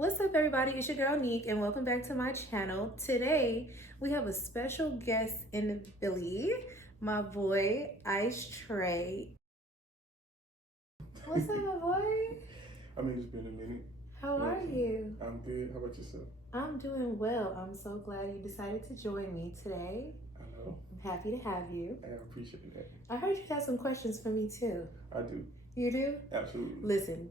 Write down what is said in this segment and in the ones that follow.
What's up, everybody? It's your girl Nique, and welcome back to my channel. Today, we have a special guest in the Billy, my boy, Ice Trey. What's up, my boy? I mean, it's been a minute. How are you? I'm good. How about yourself? I'm doing well. I'm so glad you decided to join me today. I know. I'm happy to have you. I appreciate that. I heard you have some questions for me, too. I do. You do? Absolutely. Listen,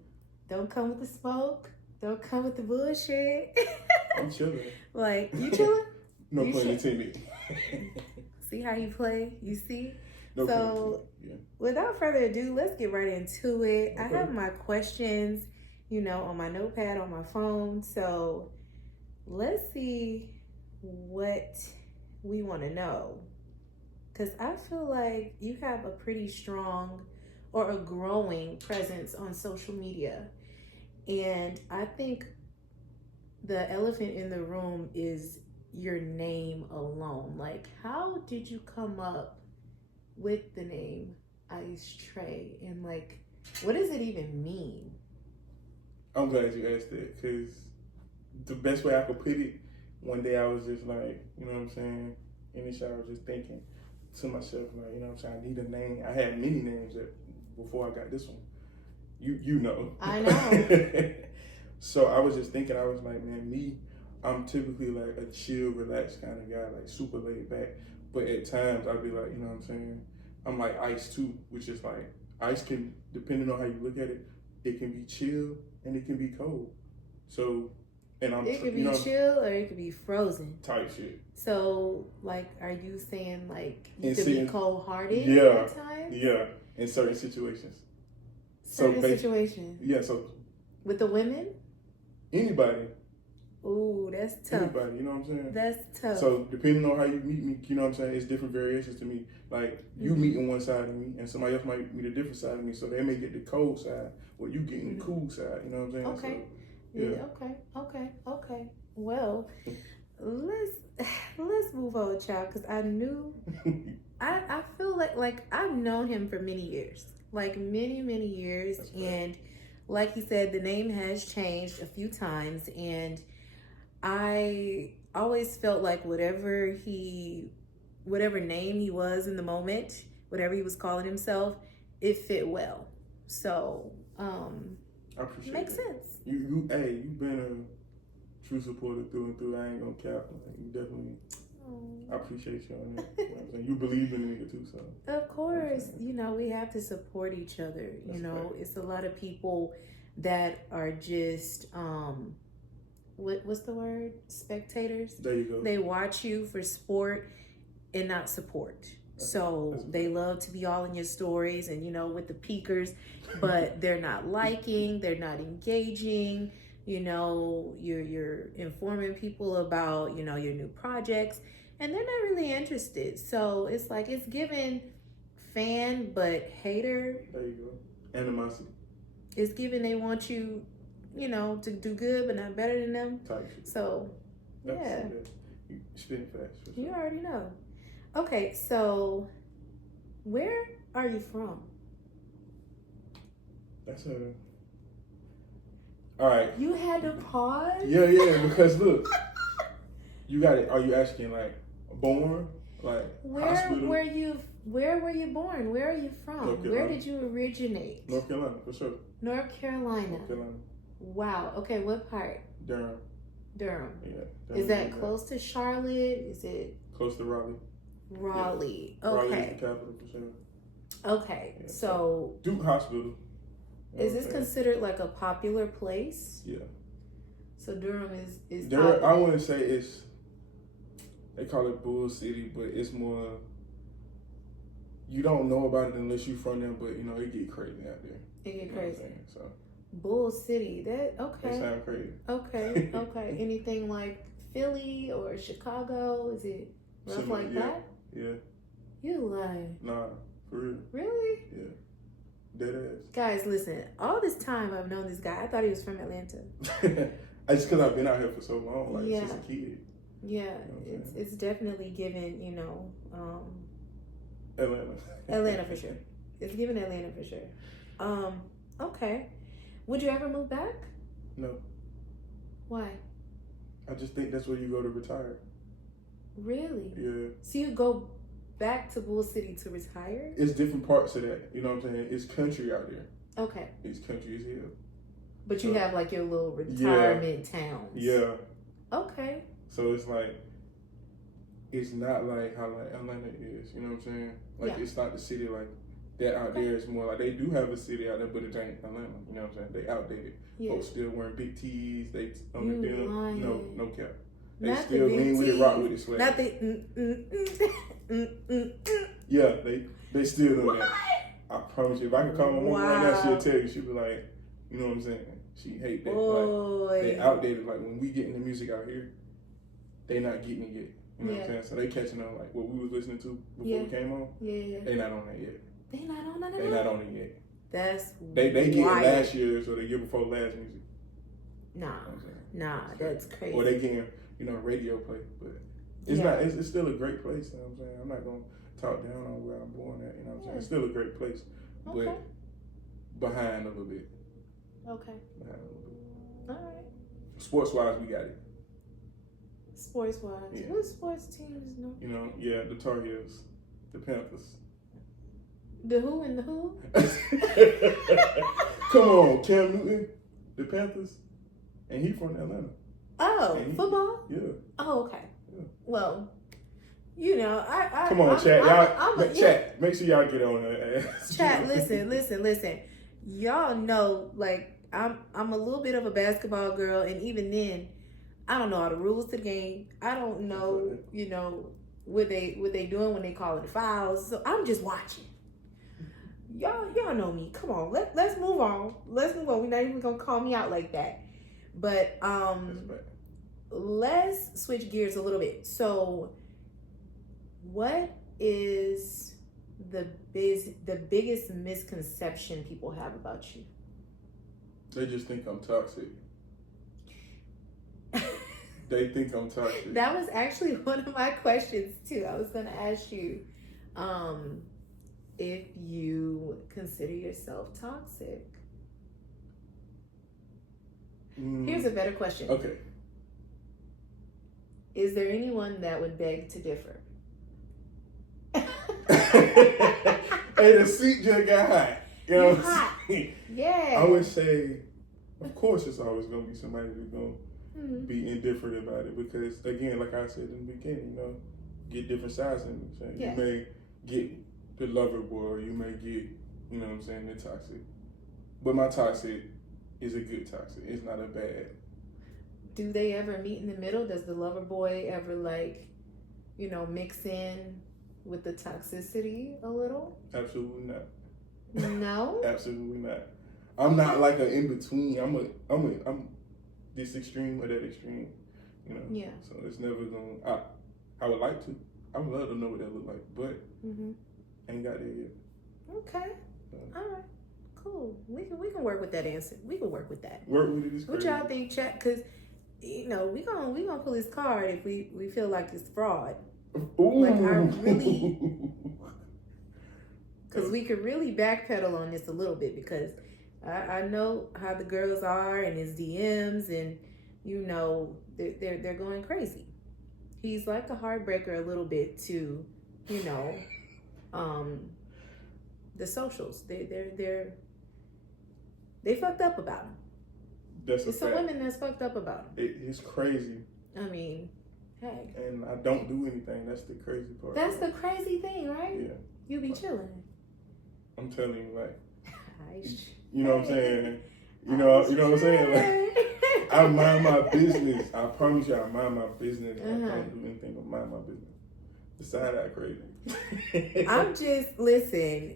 don't come with the smoke. Don't come with the bullshit. I'm chilling. Like, you chilling? No pun intended. See how you play? You see? No so, without further ado, let's get right into it. Okay. I have my questions, on my notepad on my phone. So, let's see what we want to know. Because I feel like you have a pretty strong or a growing presence on social media. And I think the elephant in the room is your name alone. Like, how did you come up with the name Ice Trey? And like, what does it even mean? I'm glad you asked that, because the best way I could put it, one day I was just like, you know what I'm saying? In the shower, just thinking to myself, like, you know what I'm saying? I need a name. I had many names before I got this one. You know. I know. So I was just thinking, I was like, man, I'm typically like a chill, relaxed kind of guy, like super laid back. But at times I'd be like, you know what I'm saying? I'm like Ice too, which is like, ice can, depending on how you look at it, it can be chill and it can be cold. So, and it could be chill or it could be frozen. Type shit. So, like, are you saying like you could be cold-hearted at times? Yeah, in certain situations. Certain situations. Yeah, so with the women? Anybody. Ooh, that's tough. Anybody, you know what I'm saying? That's tough. So depending on how you meet me, you know what I'm saying, it's different variations to me. Like you meeting one side of me and somebody else might meet a different side of me. So they may get the cold side or you getting the cool side, you know what I'm saying? Okay. So, yeah. Okay. Well, let's move on, child, because I knew I feel like I've known him for many years. Like many years. That's and like he said, the name has changed a few times, and I always felt like whatever name he was in the moment, whatever he was calling himself, it fit well. So I appreciate makes that. sense. You've been a true supporter through and through. I ain't gonna cap. You definitely. I appreciate you on that. You know what I'm saying? You believe in me too, so. Of course, we have to support each other. It's a lot of people that are just what's the word? Spectators. There you go. They watch you for sport and not support. So they love to be all in your stories and with the peekers, but they're not liking, they're not engaging. You're informing people about your new projects, and they're not really interested. So it's like it's given fan but hater. There you go. Animosity. It's given they want you, to do good but not better than them. So yeah. You spin fast. For sure. You already know. Okay, so where are you from? That's all right. You had to pause? Yeah, because look, you got it. Are you asking like born? Like hospital? Where were you born? Where are you from? Where did you originate? North Carolina, for sure. North Carolina. Wow. Okay, what part? Durham. Yeah. Durham, is that close to Charlotte? Is it close to Raleigh? Raleigh. Yeah. Okay. Raleigh is the capital for sure. Okay. Yeah, so Duke Hospital. Is this considered like a popular place? Yeah. So Durham is Durham, I wouldn't say they call it Bull City, but it's more, you don't know about it unless you're from there, but it get crazy out there. It get crazy. So Bull City, that okay. That sounds crazy. Okay. Anything like Philly or Chicago? Is it rough like that? Yeah. You lying. Nah, for real. Really? Yeah. Dead ass. Guys, listen. All this time I've known this guy. I thought he was from Atlanta. It's because I've been out here for so long, since a kid. Yeah, it's definitely given, Atlanta. Atlanta for sure. It's given Atlanta for sure. Okay. Would you ever move back? No. Why? I just think that's where you go to retire. Really? Yeah. So you go back to Bull City to retire? It's different parts of that. You know what I'm saying? It's country out there. Okay. It's country as hell. But you have like your little retirement towns. Yeah. Okay. So it's like, it's not like how like Atlanta is. You know what I'm saying? Like it's not the city like that out there. It's more like they do have a city out there, but it ain't Atlanta. You know what I'm saying? They outdated. Yeah. Folks still wearing big tees. They on the denim. No cap. They not still the lean with it, rock with it, swag. Not the Yeah, they still do that. I promise you. If I could call my mom right now, she'll tell you. She'll be like, you know what I'm saying? She hate that. Like, they outdated. Like when we getting the music out here, they not getting it yet. You know what I'm saying? So they catching on like what we was listening to before we came on. Yeah. They not on that yet. They not on that. They not on it yet. That's they get last year's or the year before last music. Nah, that's crazy. Or they getting radio play, but it's not. It's still a great place. You know what I'm saying? I'm not gonna talk down on where I'm born at. You know what I'm saying? It's still a great place, but behind a little bit. Okay. Behind a little bit. All right. Sports wise, we got it. Sports wise, what sports teams know? The Tar Heels, the Panthers. The who and the who? Come on, Cam Newton, the Panthers, and he from Atlanta. Oh, football? Yeah. Oh, okay. Yeah. Well, I come on, chat. Y'all, chat. Make sure y'all get on that. Chat, listen. Y'all know, like, I'm a little bit of a basketball girl, and even then, I don't know all the rules to the game. I don't know, what they doing when they calling the fouls. So I'm just watching. Y'all know me. Come on, let's move on. We're not even gonna call me out like that. But let's switch gears a little bit. So, what is the biggest misconception people have about you? They just think I'm toxic. They think I'm toxic. That was actually one of my questions too. I was gonna ask you if you consider yourself toxic. Here's a better question. Okay. Is there anyone that would beg to differ? Hey, the seat just got hot. You know what I'm saying? Yeah. I would say, of course, it's always going to be somebody who's going to be indifferent about it because, again, like I said in the beginning, get different sides in it. Yeah. You may get the lover boy or you may get, the toxic. But my toxic is a good toxic. It's not a bad. Do they ever meet in the middle? Does the lover boy ever mix in with the toxicity a little? Absolutely not. No? Absolutely not. I'm not like an in-between. I'm this extreme or that extreme. Yeah. So it's never gonna I would like to. I would love to know what that look like, but ain't got there yet. Okay. All right. Cool. We can work with that answer. We can work with that. Work with it is crazy. What y'all think, chat? Because we gonna pull his card if we feel like it's fraud. Ooh. Like I really, because we could really backpedal on this a little bit because I know how the girls are and his DMs and they're going crazy. He's like a heartbreaker a little bit to the socials. They fucked up about him. There's some women that's fucked up about him. It's crazy. I mean, hey. And I don't do anything. That's the crazy part. That's the crazy thing, right? Yeah. You be chilling. I'm telling you, like, you know what I'm saying? You know what I'm saying? Like, I mind my business. I promise you, I mind my business. I don't do anything but mind my business. Besides that, crazy. I'm just, listen.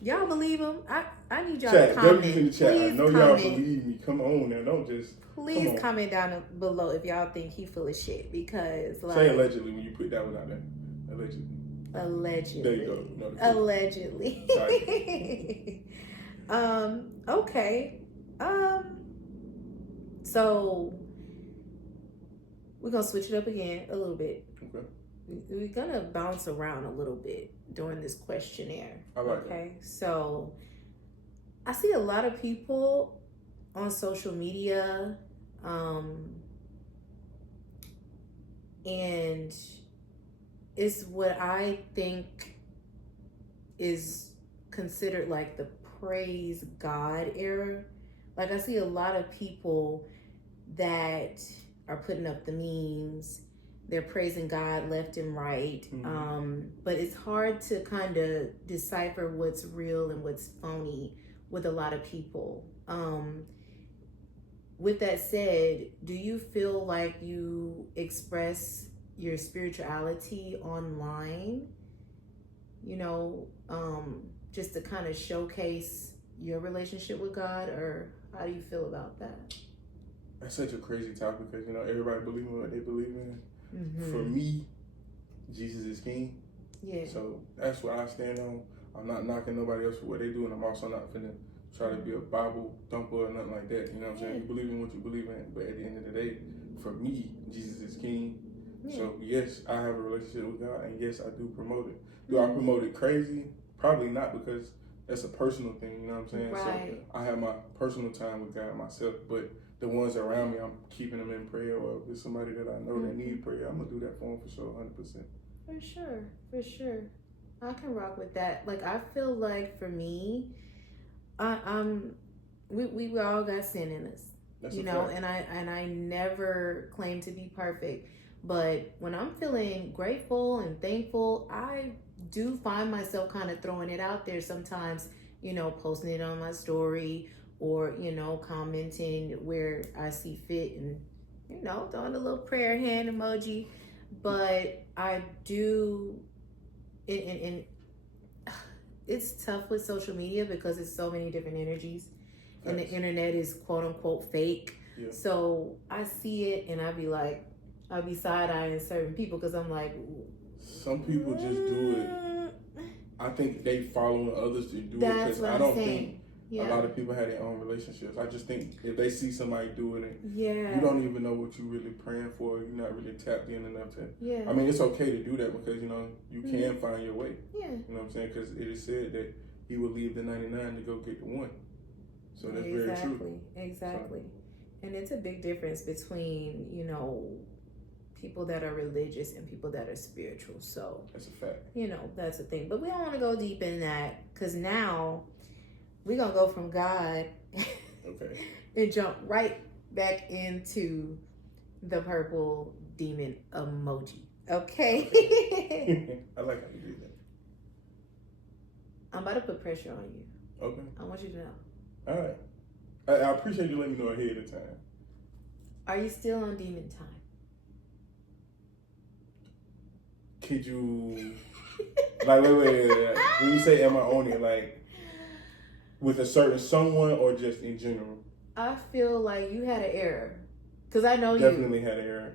Y'all believe him? I need y'all to comment. In the chat. Please I know y'all believe me. Come on now. Don't just. Please comment down below if y'all think he full of shit because say allegedly when you put that one out there. Allegedly. There you go. Allegedly. Okay. So we're gonna switch it up again a little bit. Okay. We're gonna bounce around a little bit during this questionnaire. I like okay. So I see a lot of people on social media And it's what I think is considered like the praise God era. Like I see a lot of people that are putting up the memes. They're praising God left and right. But it's hard to kind of decipher what's real and what's phony with a lot of people. With that said, do you feel like you express your spirituality online? You know, just to kind of showcase your relationship with God, or how do you feel about that? That's such a crazy topic because, you know, everybody believes in what they believe in. Mm-hmm. For me, Jesus is king. Yeah. So that's what I stand on. I'm not knocking nobody else for what they do, and I'm also not finna try to be a Bible thumper or nothing like that. You know what I'm saying? You believe in what you believe in, but at the end of the day, for me, Jesus is king. Yeah. So yes, I have a relationship with God, and yes, I do promote it. Do I promote it crazy? Probably not, because that's a personal thing. You know what I'm saying? Right. So I have my personal time with God myself, but the ones around me, I'm keeping them in prayer, or if it's somebody that I know that need prayer, I'm gonna do that for them for sure, 100%. For sure. I can rock with that. Like, I feel like for me, we all got sin in us. That's you know, fact. and I never claim to be perfect, but when I'm feeling grateful and thankful, I do find myself kind of throwing it out there sometimes, you know, posting it on my story, or, you know, commenting where I see fit, and, you know, throwing a little prayer hand emoji. But I do, and it's tough with social media because it's so many different energies. Thanks. And the internet is quote unquote fake. Yeah. So I see it and I'll be side-eyeing certain people because I'm like, some people just do it. I think they following others to do it, because I don't think a lot of people have their own relationships. I just think if they see somebody doing it, you don't even know what you're really praying for. You're not really tapped in enough to. I mean, it's okay to do that because, you know, you can find your way. Yeah. You know what I'm saying? Because it is said that he will leave the 99 to go get the one. So that's very true. Exactly. So, and it's a big difference between, you know, people that are religious and people that are spiritual. So that's a fact. You know, that's the thing. But we don't want to go deep in that, because now we're going to go from God and jump right back into the purple demon emoji. Okay? I like how you do that. I'm about to put pressure on you. Okay. I want you to know. All right. I appreciate you letting me know ahead of time. Are you still on demon time? Could you, like, wait. When you say am I on it, like, with a certain someone or just in general? I feel like you had an error. Because I know Definitely had an error.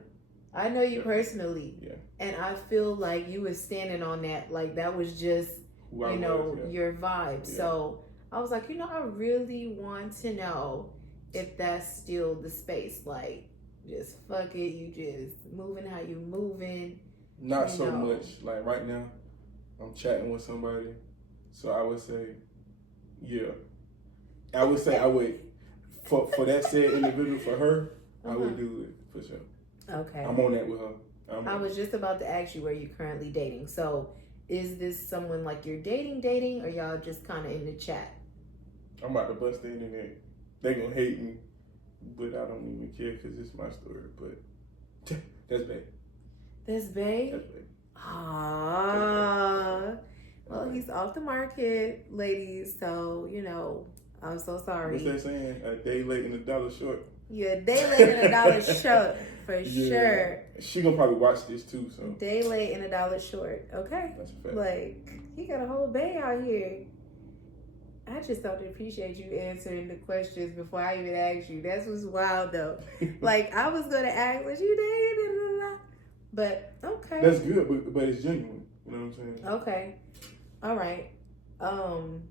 I know you personally. Yeah. And I feel like you were standing on that. Like, that was just, your vibe. Yeah. So I was like, you know, I really want to know if that's still the space. Like, just fuck it. You just moving how you moving. Not so much. Like, right now, I'm chatting with somebody. So I would say, yeah. I would say I would, for that said individual, for her, I would do it for sure. Okay. I'm on that with her. I was just about to ask you where you're currently dating. So is this someone like you're dating, or y'all just kind of in the chat? I'm about to bust the internet. They gonna hate me, but I don't even care because it's my story. But that's bad. That's bae? That's bae. Ah. Well, he's off the market, ladies. So, you know, I'm so sorry. What's that saying? A day late and a dollar short. Yeah, a day late and a dollar short, for sure. She gonna probably watch this too, so. Day late and a dollar short. Okay. That's a fact. Like, he got a whole bae out here. I just thought to appreciate you answering the questions before I even asked you. That's what's wild, though. Like, I was gonna ask, was you dating? But okay. That's good, but it's genuine. You know what I'm saying? Okay. All right. Well,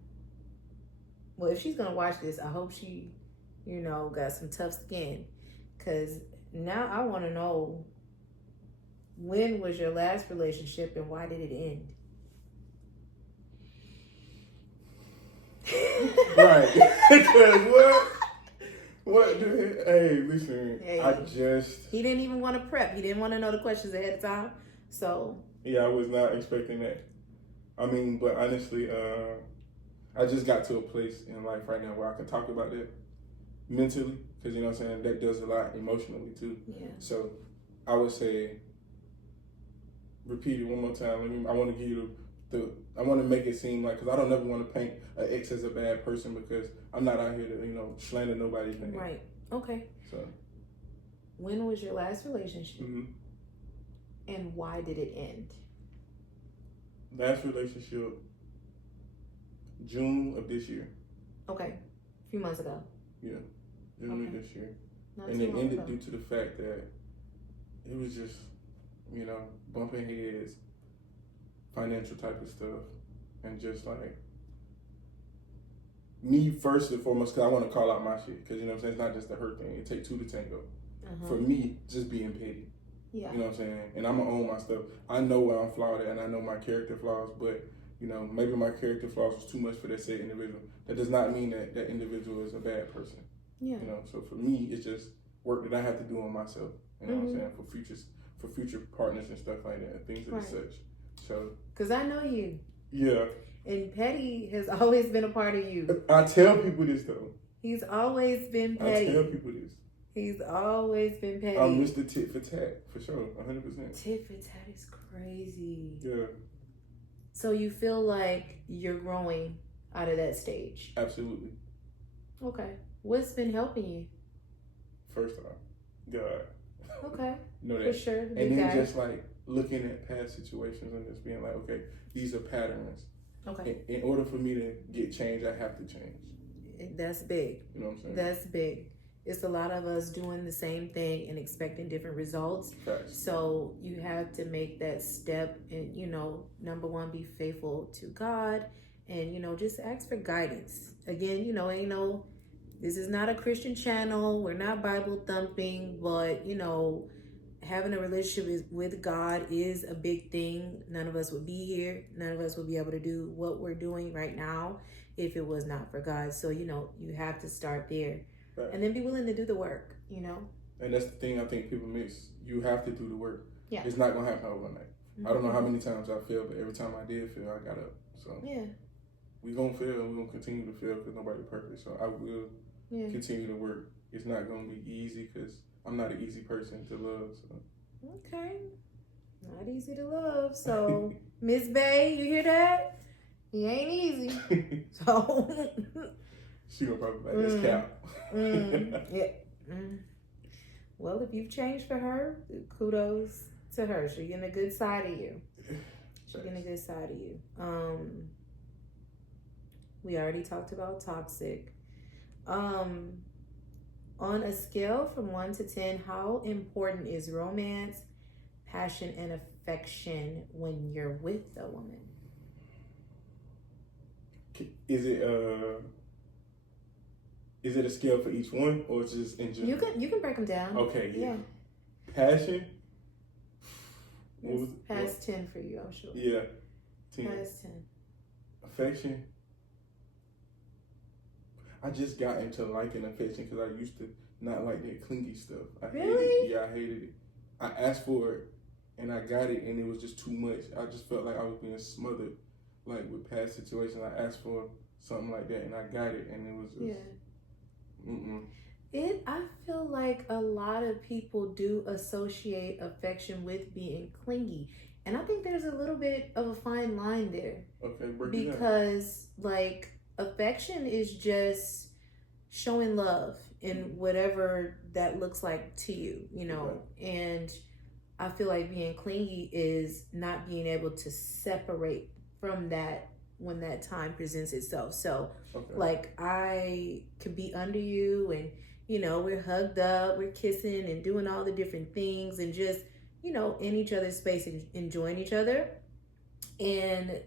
if she's gonna watch this, I hope she, you know, got some tough skin. 'Cause now I want to know, when was your last relationship and why did it end? Right. Because What the heck? Hey, listen. Hey. He didn't even want to prep. He didn't want to know the questions ahead of time. So. Yeah, I was not expecting that. I mean, but honestly, I just got to a place in life right now where I can talk about that mentally, because you know what I'm saying, that does a lot emotionally too. Yeah. So I would say, repeat it one more time. I want to give you I want to make it seem like, because I don't ever want to paint an ex as a bad person, because I'm not out here to slander nobody's name. Right. Okay. So. When was your last relationship? Mm-hmm. And why did it end? Last relationship, June of this year. Okay. A few months ago. Yeah. June of this year. Not and it ended due to the fact that it was just, bumping heads, financial type of stuff, and just like me first and foremost, because I want to call out my shit, because you know what I'm saying, it's not just a her thing. It takes two to tango. For me, just being petty. Yeah. You know what I'm saying? And I'm gonna own my stuff. I know where I'm flawed at, and I know my character flaws, but maybe my character flaws was too much for that said individual. That does not mean that that individual is a bad person. Yeah. So for me, it's just work that I have to do on myself. You know what I'm saying? For future partners and stuff like that, things of the such. So. Because I know you. Yeah. And petty has always been a part of you. I tell people this though. He's always been petty. I tell people this. He's always been petty. I'm Mr. Tit for Tat, for sure, 100%. Tit for tat is crazy. Yeah. So you feel like you're growing out of that stage? Absolutely. Okay. What's been helping you? First off, God. Okay. Know that. For sure. And then just like looking at past situations and just being like, okay, these are patterns. Okay. In order for me to get change, I have to change. That's big. You know what I'm saying? That's big. It's a lot of us doing the same thing and expecting different results. Facts. So you have to make that step and, number one, be faithful to God and, just ask for guidance. Again, this is not a Christian channel. We're not Bible thumping, but, having a relationship with God is a big thing. None of us would be here. None of us would be able to do what we're doing right now if it was not for God. So, you have to start there. Right. And then be willing to do the work, And that's the thing I think people miss. You have to do the work. Yeah. It's not going to happen overnight. I don't know how many times I failed, but every time I did fail, I got up. So yeah, we're going to fail and we're going to continue to fail because nobody's perfect. So I will continue to work. It's not going to be easy because I'm not an easy person to love. So. Okay. Not easy to love. So, Miss Bay, you hear that? He ain't easy. So... She gonna probably like this cap. Yeah. Well, if you've changed for her, kudos to her. She's getting a good side of you. She's getting a good side of you. We already talked about toxic. On a scale from 1 to 10, how important is romance, passion, and affection when you're with a woman? Is it a scale for each one, or just in general? You can break them down. Okay, yeah. Passion. Past 10 for you, I'm sure. Yeah, 10. Past 10. Affection. I just got into liking affection because I used to not like that clingy stuff. Really? I hated it. I asked for it, and I got it, and it was just too much. I just felt like I was being smothered, like with past situations. I asked for something like that, and I got it, and it was just... Yeah. I feel like a lot of people do associate affection with being clingy, and I think there's a little bit of a fine line there. Okay, because like affection is just showing love in whatever that looks like to you, and I feel like being clingy is not being able to separate from that when that time presents itself. So like I could be under you and we're hugged up, we're kissing and doing all the different things and just in each other's space and enjoying each other, and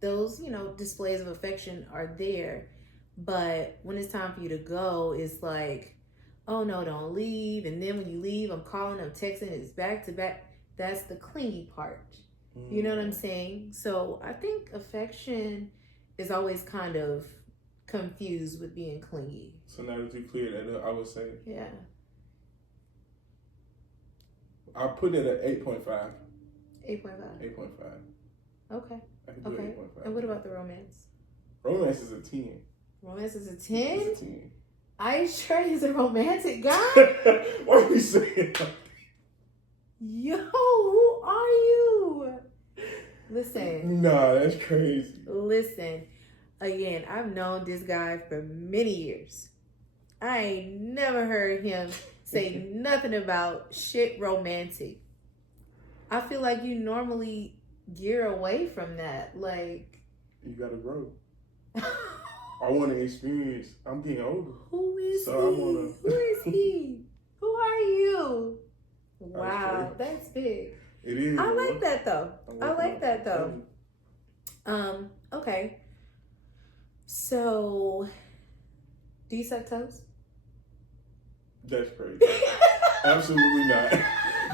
those displays of affection are there. But when it's time for you to go, it's like, oh no, don't leave. And then when you leave, I'm calling, I'm texting, it's back to back. That's the clingy part. You know what I'm saying? So I think affection is always kind of confused with being clingy. So now that you cleared that up, I would say Yeah. I put it at 8.5. 8.5. 8.5. Okay. I can do Okay. 8.5. And what about the romance? Romance is a 10. Romance is a 10? It's a 10. Ice Tray is a romantic guy? Why are we saying that? Yo, who are you? Listen. Nah, that's crazy. Listen. Again, I've known this guy for many years. I ain't never heard him say nothing about shit romantic. I feel like you normally gear away from that. Like, you gotta grow. I want to experience. I'm getting older. Who is So he? I wanna... Who is he? Who are you? Wow, that's big. It is. I like that though. I like that though. Okay. So, do you suck toes? That's crazy. Absolutely not.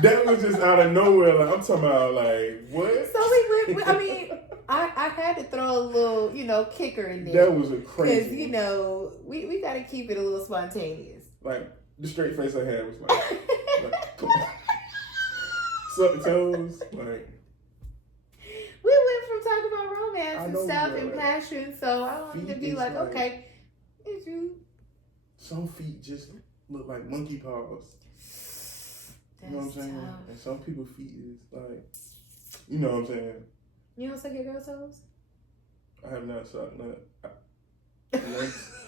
That was just out of nowhere. Like, I'm talking about, like, what? So I mean, I had to throw a little, kicker in there. That was a crazy. Because, we got to keep it a little spontaneous. Like, the straight face I had was like come on. Suck toes. Like, we went from talking about romance and stuff and right? passion, so I wanted to be like, okay, it's you. Some feet just look like monkey paws. You know what I'm saying? Tough. And some people's feet is like, you know what I'm saying? You don't suck your girl toes? I have not sucked none.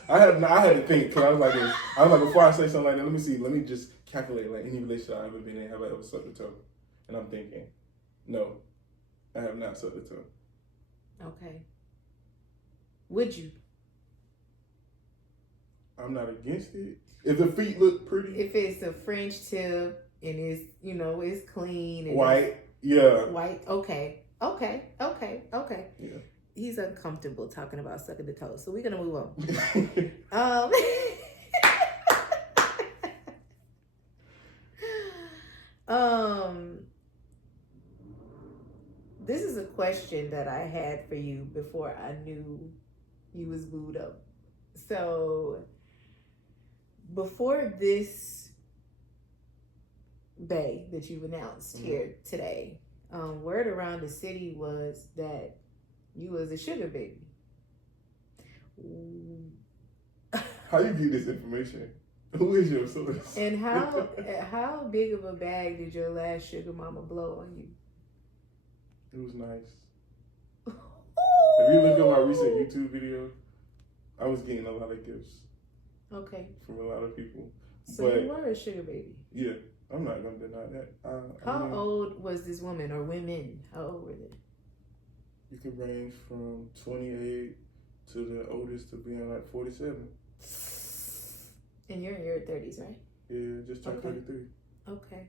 I had to think, because I was like, before I say something like that, let me just calculate like any relationship I've ever been in. Have I ever sucked a toe? And I'm thinking, no, I have not sucked a toe. Okay. Would you? I'm not against it. If the feet look pretty. If it's a French tip and it's, it's clean. And white, yeah. White, okay. Yeah. He's uncomfortable talking about sucking the toes, so we're going to move on. This is a question that I had for you before I knew you was booed up. So, before this bae that you've announced here today, word around the city was that you was a sugar baby. How you get this information? Who is your source? And how big of a bag did your last sugar mama blow on you? It was nice. If you look at my recent YouTube video, I was getting a lot of gifts. Okay. From a lot of people. So you were a sugar baby. Yeah, I'm not gonna deny that. How old was this woman or women? How old were they? You can range from 28 to the oldest to being like 47. And you're in your 30s, right? Yeah, just turned 33. Okay,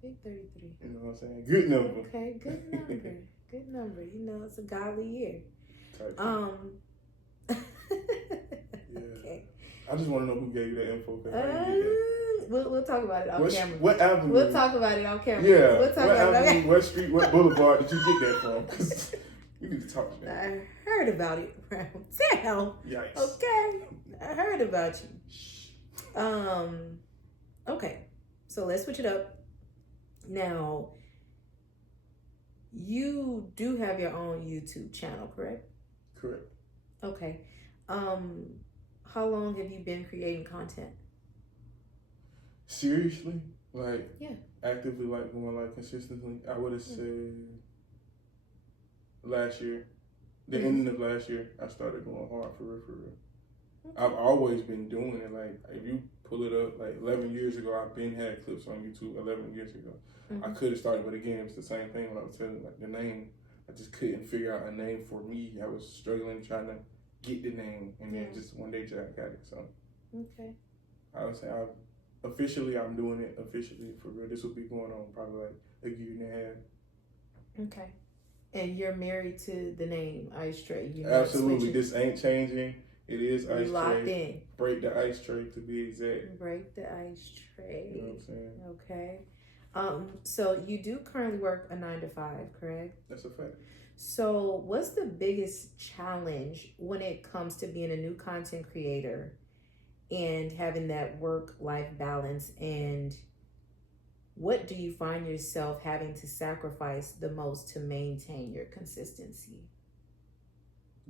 big 33. You know what I'm saying? Good number. Okay, good number. Good number. It's a godly year. Yeah. Okay. I just want to know who gave you that info. We'll talk about it on camera. What avenue? We'll talk about it on camera. Yeah. We'll talk what about avenue, it. what street, what boulevard did you get that from? Because we need to talk to that. I heard about it around town. Yikes. Okay. I heard about you. Okay. So let's switch it up. Now, you do have your own YouTube channel, correct? Correct. Okay. How long have you been creating content? Seriously? Like, yeah. Actively, like, going, like, consistently? I would have said last year. The ending of last year, I started going hard for real. Okay. I've always been doing it. Like, if you pull it up, like, 11 years ago, I've been had clips on YouTube 11 years ago. I could have started, but again, it's the same thing when I was telling you, like, the name. I just couldn't figure out a name for me. I was struggling trying to get the name, and then just one day Jack got it. So, okay. I would say I'm doing it officially for real. This will be going on probably like a year and a half. Okay. And you're married to the name Ice Tray. Absolutely. This ain't changing. It is Ice Tray. Locked in. Break the ice tray to be exact. Break the ice tray. You know what I'm saying? Okay. So you do currently work a 9 to 5, correct? That's a fact. So, what's the biggest challenge when it comes to being a new content creator and having that work-life balance? And what do you find yourself having to sacrifice the most to maintain your consistency?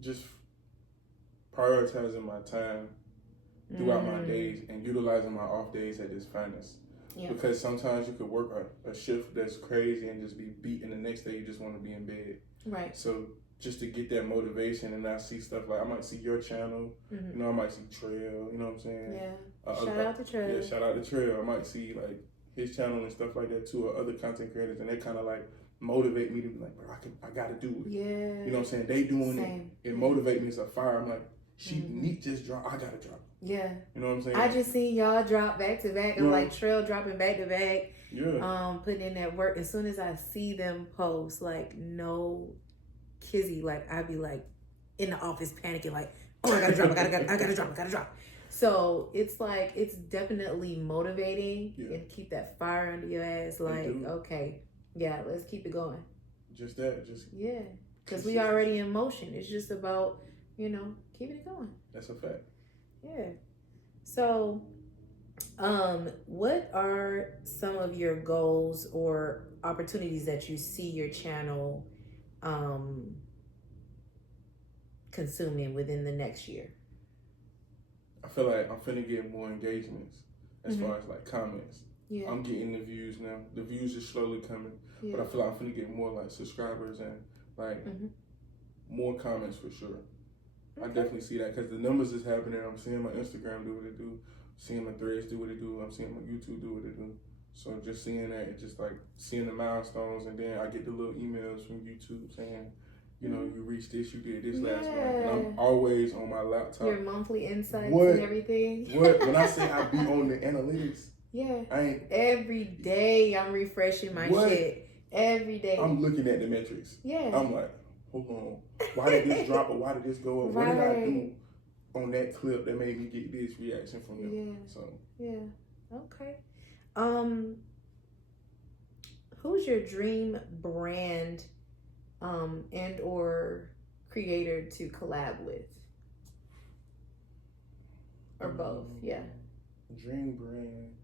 Just prioritizing my time throughout my days and utilizing my off days at its finest. Yeah. Because sometimes you could work a shift that's crazy and just be beat, and the next day you just want to be in bed. Right. So just to get that motivation, and I see stuff like, I might see your channel, you know, I might see Trail, you know what I'm saying? Yeah. Shout out to Trail. Yeah, shout out to Trail. I might see like his channel and stuff like that too, or other content creators, and they kind of like motivate me to be like, bro, I gotta do it. Yeah. You know what I'm saying? They doing it. It motivates me. It's a fire. I'm like, Nique just dropped. I gotta drop. Yeah. You know what I'm saying? I just seen y'all drop back to back. I'm like Trail dropping back to back. Yeah. Putting in that work. As soon as I see them post, like no kizzy, like I'd be like in the office panicking, like, oh, I gotta drop, I gotta drop. So it's like, it's definitely motivating and keep that fire under your ass. Like, okay, yeah, let's keep it going. Just that, because we already in motion. It's just about, keeping it going. That's a fact. Yeah. So, what are some of your goals or opportunities that you see your channel consuming within the next year? I feel like I'm finna get more engagements as far as like comments. Yeah. I'm getting the views now. The views are slowly coming, but I feel like I'm finna get more like subscribers and like more comments for sure. I definitely see that because the numbers is happening. I'm seeing my Instagram do what it do, seeing my Threads do what it do. I'm seeing my YouTube do what it do. So just seeing that, and just like seeing the milestones, and then I get the little emails from YouTube saying, you know, you reached this, you did this last month. And I'm always on my laptop. Your monthly insights and everything. When I say I be on the analytics, I ain't every day I'm refreshing my shit. Every day. I'm looking at the metrics. Yeah. I'm like, hold on. Why did this drop or why did this go up? What did I do on that clip that made me get this reaction from them? Yeah. So Okay. Who's your dream brand and or creator to collab with? Or both? Yeah. Dream brand.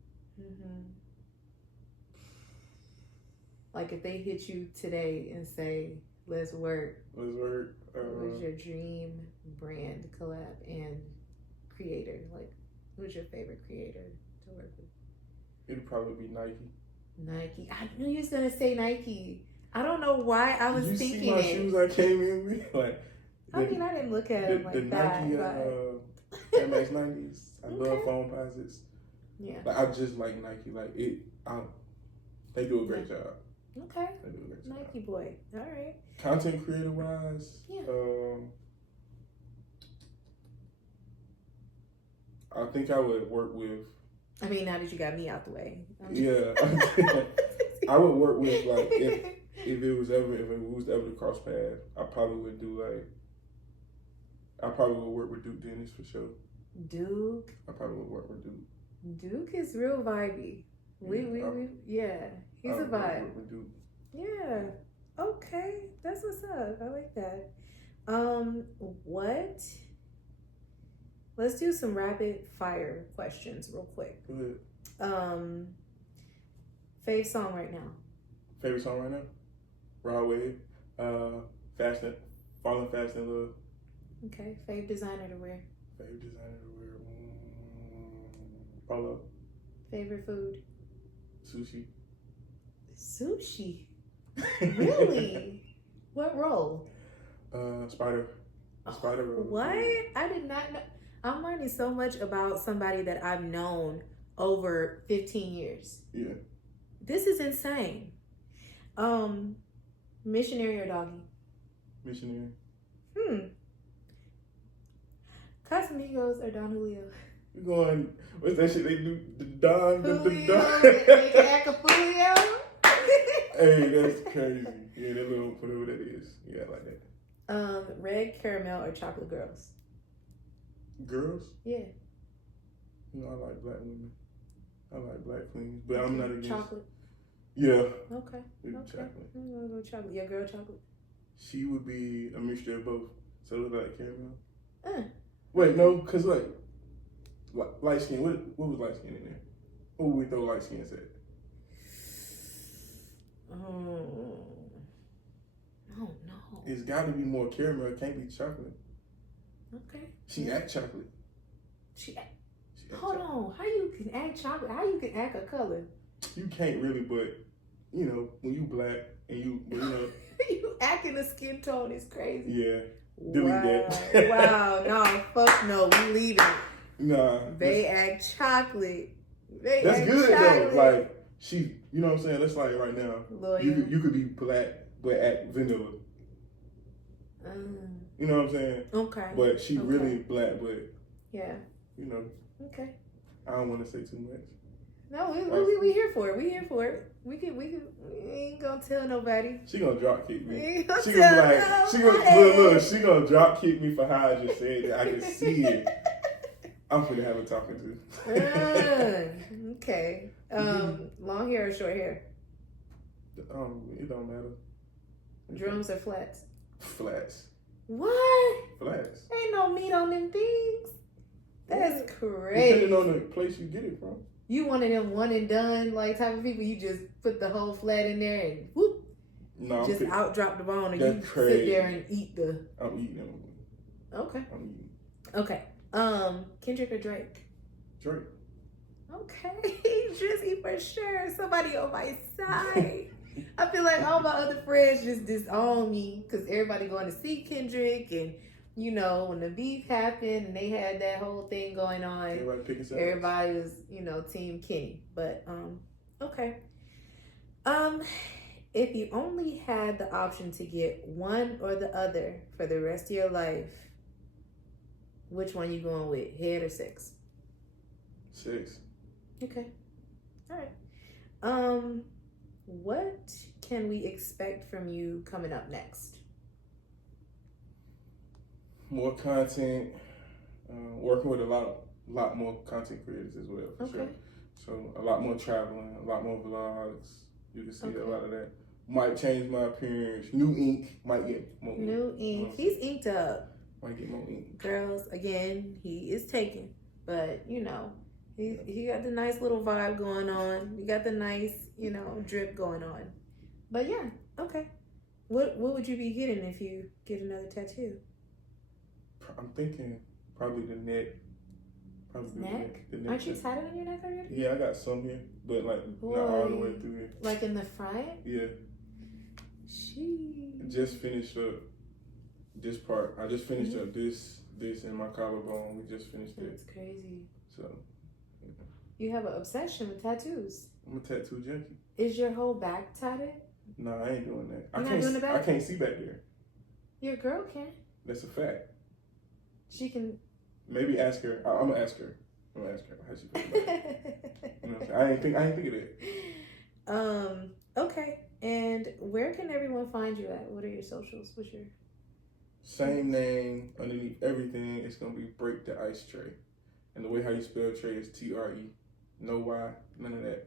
Like if they hit you today and say, let's work. Who's your dream brand collab and creator? Like, who's your favorite creator to work with? It'd probably be Nike. Nike. I knew you was gonna say Nike. I don't know why I was thinking see my shoes I came in with? Like, I didn't look at them like the that. Nike MX 90s. I love foam posits. Yeah. Like, I just like Nike. Like they do a great job. Okay. They do a great job. Nike boy. All right. Content creator wise, I think I would work with. I mean, now that you got me out the way. I would work with like if it was ever to cross paths, I probably would work with Duke Dennis for sure. Duke. I probably would work with Duke. Duke is real vibey. He's a vibe. Work with Duke. Yeah. Okay. That's what's up. I like that. What? Let's do some rapid fire questions real quick. Go ahead. Fave song right now? Favorite song right now? Raw Wave. Falling Fast in Love. Okay. Fave designer to wear? Favorite designer to wear? Polo. Favorite food? Sushi. Sushi? Really? What role? Spider role. What? I did not know. I'm learning so much about somebody that I've known over 15 years. Yeah. This is insane. Missionary or doggy? Missionary. Casamigos or Don Julio? You going? What's that shit they do? The Don. Julio. They can act a Julio. Hey, that's crazy. Yeah, that little whatever that is. Yeah, I like that. Red caramel or chocolate girls? Girls? Yeah. You know, I like black women. I like black queens, but I'm not against chocolate. Yeah. Okay. Chocolate. I'm gonna go chocolate. Your girl chocolate? She would be a mixture of both. So it was like caramel. Wait, no, cause like light skin. What was light skin in there? What would we throw light skins at? Oh no. It's got to be more caramel. It can't be chocolate. Okay. She act chocolate. Hold on. How you can act chocolate? How you can act a color? You can't really, but when you black and you you acting the skin tone is crazy. Yeah. Delete that. Wow. No. Fuck no. We leave it. Nah. They act chocolate. That's good chocolate. Though. Like she, you know what I'm saying? That's like right now. Loyal. You could be black but act vanilla. You know what I'm saying? Okay. But she really black, but yeah. Okay. I don't want to say too much. No, we here for it. We here for it. We ain't gonna tell nobody. She gonna drop kick me. She gonna she gonna drop kick me for how I just said it. I can see it. I'm finna have a talking to. Okay. Long hair or short hair? It don't matter. Drums or flats? Flats. What? Flats. Ain't no meat on them things. That's crazy. Depending on the place you get it from. You one of them one and done like type of people. You just put the whole flat in there and whoop. No, just out drop the bone and you crazy. sit there and eat the. I'm eating them. Okay. I'm eating. Okay. Kendrick or Drake? Drake. Okay. Drizzy for sure. Somebody on my side. I feel like all my other friends just disown me because everybody going to see Kendrick and when the beef happened and they had that whole thing going on, everybody was, Team Kenny. But okay. If you only had the option to get one or the other for the rest of your life, which one you going with? Head or sex? Sex. Okay. All right. What can we expect from you coming up next? More content, working with a lot more content creators as well, for sure. So a lot more traveling, a lot more vlogs. You can see a lot of that. Might change my appearance. New ink. Might get more ink. New ink. He's inked up. Might get more ink. Girls, again, he is taken. But, he got the nice little vibe going on. You got the nice, drip going on. But yeah, okay. What would you be getting if you get another tattoo? I'm thinking probably the neck. Probably neck? The neck. Aren't you tatted on your neck already? Yeah, I got some here, but not all the way through here. Like in the front? Yeah. Jeez. Just finished up this part. I just finished up this in my collarbone. We just finished it. That's crazy. So. You have an obsession with tattoos. I'm a tattoo junkie. Is your whole back tatted? No, I ain't doing that. You're not doing the back? I can't see back there. Your girl can. That's a fact. She can. Maybe ask her. I'm gonna ask her. How she feels about it. I ain't think of that. Okay. And where can everyone find you at? What are your socials? What's your same name underneath everything? It's gonna be Break the Ice Tray, and the way how you spell tray is TRE, no Y, none of that.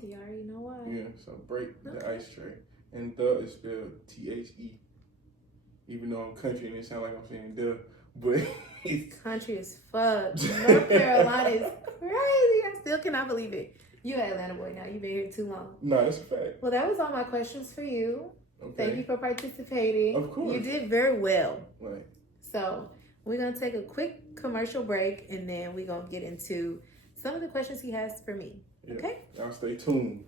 TRE, no Y. Yeah. So Break the Ice Tray, and the is spelled THE. Even though I'm country and it sounds like I'm saying the. But country as fuck. North Carolina is crazy. I still cannot believe it. You an Atlanta boy now. You've been here too long. No, that's a fact. Well, that was all my questions for you. Okay. Thank you for participating. Of course. You did very well. Right. So we're going to take a quick commercial break and then we're going to get into some of the questions he has for me. Yeah. Okay? Y'all stay tuned.